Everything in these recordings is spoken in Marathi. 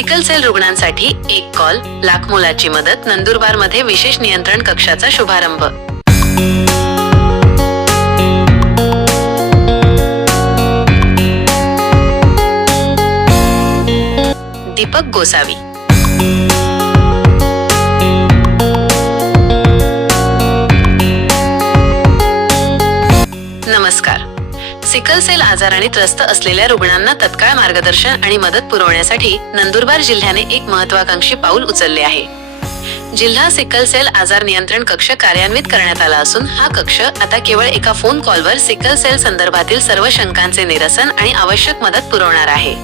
सिकल सेल रुग्णांसाठी एक कॉल लाख मोलाची मदत नंदुरबारमध्ये विशेष नियंत्रण कक्षाचा शुभारंभ. दीपक गोसावी. सिकल सेल आजाराने त्रस्त असलेल्या रुग्णांना तत्काळ मार्गदर्शन आणि मदत पुरवण्यासाठी नंदुरबार जिल्ह्याने एक महत्वाकांक्षी पाऊल उचलले आहे. जिल्हा सिकल सेल आजार नियंत्रण कक्ष कार्यान्वित करण्यात आला असून हा कक्ष आता केवळ एका फोन कॉलवर सिकल सेल संदर्भातील सर्व शंकांचे निरसन आणि आवश्यक मदत पुरवणार आहे.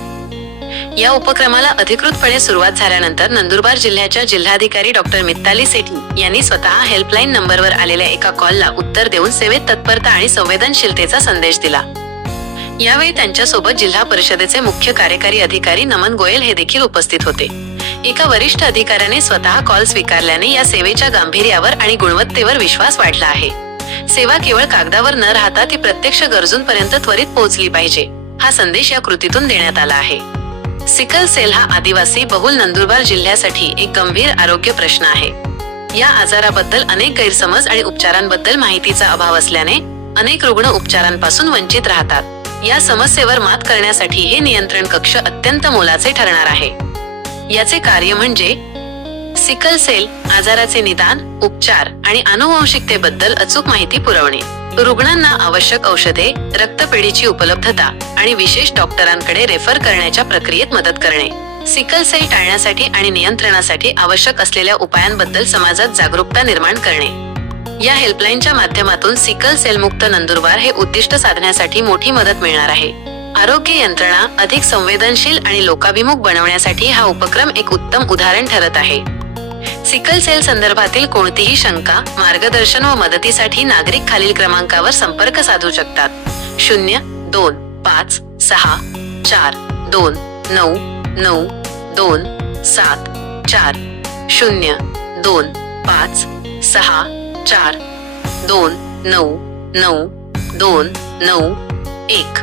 या उपक्रमाला अधिकृतपणे सुरुवात झाल्यानंतर नंदुरबार जिल्ह्याच्या जिल्हाधिकारी डॉक्टर मित्ताली सेठी यांनी स्वतः हेल्पलाईन नंबरवर आलेल्या एका कॉलला उत्तर देऊन सेवेत तत्परता आणि संवेदनशीलतेचा संदेश दिला. यावेळी त्यांच्यासोबत जिल्हा परिषदेचे मुख्य कार्यकारी अधिकारी नमन गोयल हे देखील उपस्थित होते. एका वरिष्ठ अधिकाऱ्याने स्वतः कॉल स्वीकारल्याने या सेवेच्या गांभीर्यावर आणि गुणवत्तेवर विश्वास वाढला आहे. सेवा केवळ कागदावर न राहता ती प्रत्यक्ष गरजूंपर्यंत त्वरित पोहोचली पाहिजे हा संदेश या कृतीतून देण्यात आला आहे. सिकल सेल हा आदिवासी बहुल नंदुरबार जिल्ह्यासाठी एक गंभीर आरोग्य प्रश्न आहे. या आजाराबद्दल अनेक गैरसमज आणि उपचारांबद्दल माहितीचा अभाव असल्याने अनेक रुग्ण उपचारांपासून वंचित राहतात. या समस्येवर मात करण्यासाठी हे नियंत्रण कक्ष अत्यंत मोलाचे ठरणार आहे. याचे कार्य म्हणजे सिकल सेल आजाराचे निदान उपचार आणि अनुवंशिकतेबद्दल अचूक माहिती पुरवणे. रुग्णांना आवश्यक औषधे रक्तपेढीची उपलब्धता आणि विशेष डॉक्टरांकडे रेफर करण्याच्या प्रक्रियेत मदत करणे. सिकल सेल टाळण्यासाठी आणि नियंत्रणासाठी आवश्यक असलेल्या उपायांबद्दल समाजात जागरूकता निर्माण करणे. या हेल्पलाईनच्या माध्यमातून सिकल सेल मुक्त नंदुरबार हे उद्दिष्ट साधण्यासाठी मोठी मदत मिळणार आहे. आरोग्य यंत्रणा अधिक संवेदनशील आणि लोकाभिमुख बनवण्यासाठी हा उपक्रम एक उत्तम उदाहरण ठरत आहे. सिकल सेल संदर्भातील कोणतीही शंका मार्गदर्शन व मदतीसाठी नागरिक खालील क्रमांकावर संपर्क साधू शकतात. शून्य दोन पाच सहा चार दोन नऊ नऊ दोन सात चार शून्य दोन पाच सहा चार दोन नऊ नऊ दोन नऊ एक.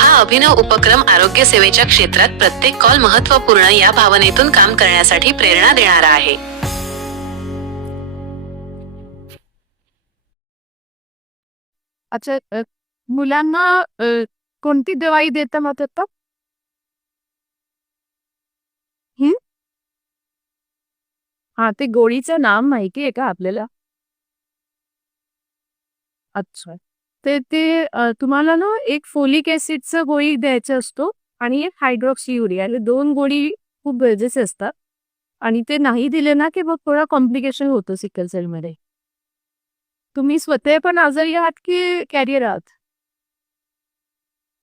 हा अभिनव उपक्रम आरोग्य सेवेच्या क्षेत्रात प्रत्येक कॉल महत्त्वपूर्ण या भावनेतून काम करण्यासाठी प्रेरणा देणारा आहे. अच्छा मुलांना कोणती दवाई देता मत आता? हा? ते गोळीचं नाव माहिती आहे का आपल्याला? अच्छा. ते ते तुम्हाला ना एक फोलिक ऍसिडचा गोळी द्यायचा असतो आणि एक हायड्रॉक्सी युरिया दोन गोळी खूप गरजेचे असतात. आणि ते नाही दिले ना की मग थोडा कॉम्प्लिकेशन होतं सिकल सेलमध्ये. तुम्ही स्वतः पण आजारी आहात की कॅरियर आहात?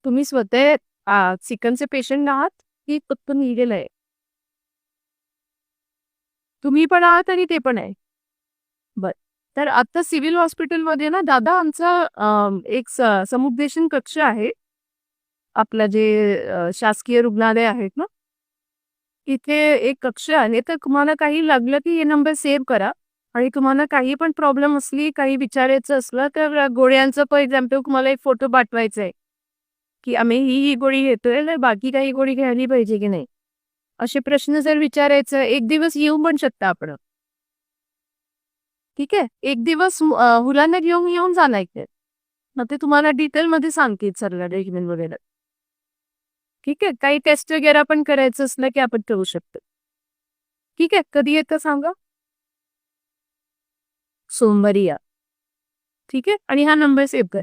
तुम्ही स्वतः आ, सिकलचे पेशंट आहात की फक्त लिहिलेलं आहे तुम्ही पण आहात आणि ते पण आहे? तर आता सिव्हिल हॉस्पिटलमध्ये ना दादा आमचा एक समुपदेशन कक्ष आहे. आपलं जे शासकीय रुग्णालय आहेत ना. इथे एक कक्ष आहे. तर तुम्हाला काही लागलं की हे नंबर सेव्ह करा. आणि तुम्हाला काही पण प्रॉब्लेम असली काही विचारायचं असलं तर गोळ्यांचं फॉर एक्झाम्पल तुम्हाला एक फोटो पाठवायचा आहे की आम्ही ही ही गोळी घेतोय तर बाकी काही गोळी घ्यायला पाहिजे की नाही? असे प्रश्न जर विचारायचं एक दिवस येऊ पण शकता आपण. ठीक आहे. एक दिवस मुलांना घेऊन येऊन जाणार मग ते तुम्हाला डिटेलमध्ये सांगतील सगळं ट्रीटमेंट वगैरे. ठीक आहे. काही टेस्ट वगैरे पण करायचं असलं की आपण करू शकतो. ठीक आहे. कधी येतं सांगा? सोमवारी या. ठीक आहे. आणि हा नंबर सेव्ह कर.